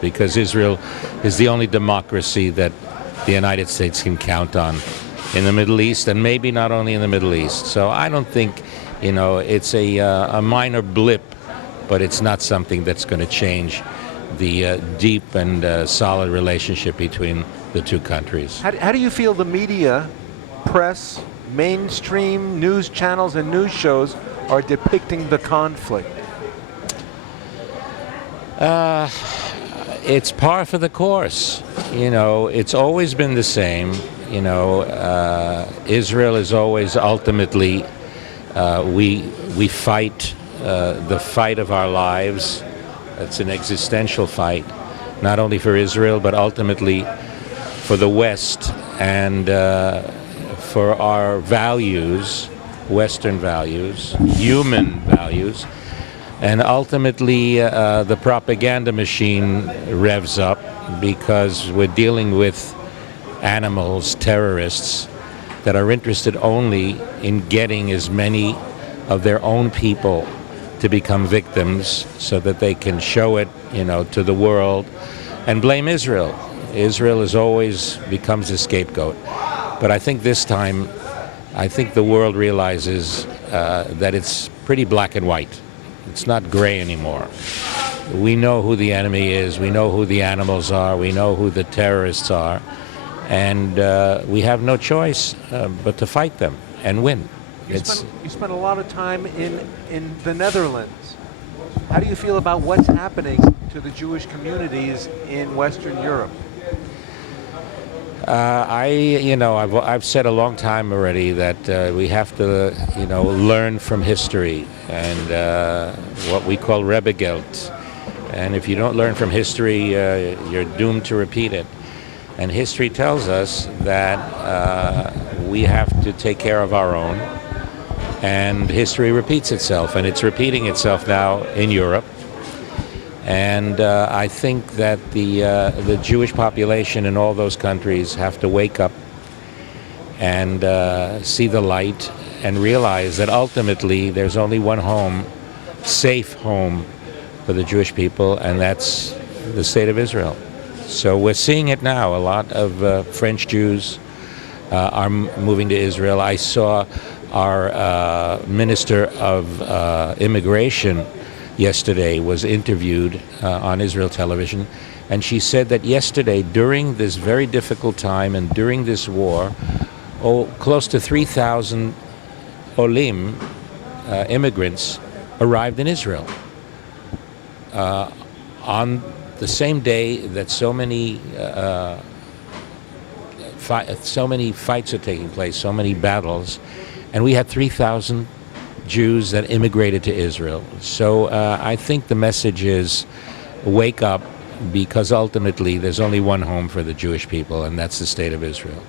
because Israel is the only democracy that the United States can count on in the Middle East, and maybe not only in the Middle East. So I don't think, it's a minor blip, but it's not something that's going to change the deep and solid relationship between the two countries. How do you feel the media, press, mainstream news channels and news shows are depicting the conflict? It's par for the course. It's always been the same. Israel is always ultimately, we fight the fight of our lives. It's an existential fight, not only for Israel, but ultimately for the West and for our values, Western values, human values. And ultimately, the propaganda machine revs up because we're dealing with animals, terrorists, that are interested only in getting as many of their own people to become victims so that they can show it, to the world and blame Israel. Israel is always becomes a scapegoat. But I think this time, the world realizes that it's pretty black and white. It's not gray anymore. We know who the enemy is. We know who the animals are. We know who the terrorists are. And we have no choice but to fight them and win. You spent a lot of time in the Netherlands. How do you feel about what's happening to the Jewish communities in Western Europe? I've said a long time already that we have to, learn from history and what we call Rebegelt. And if you don't learn from history, you're doomed to repeat it. And history tells us that we have to take care of our own. And history repeats itself, and it's repeating itself now in Europe. And I think that the Jewish population in all those countries have to wake up and see the light and realize that ultimately there's only one home, safe home for the Jewish people, and that's the State of Israel. So we're seeing it now. A lot of French Jews are moving to Israel. I saw our Minister of Immigration yesterday was interviewed on Israel television, and she said that yesterday, during this very difficult time and during this war, close to 3,000 olim, immigrants, arrived in Israel on the same day that so many fights are taking place, so many battles, and we had 3,000 Jews that immigrated to Israel. So I think the message is wake up, because ultimately there's only one home for the Jewish people, and that's the State of Israel.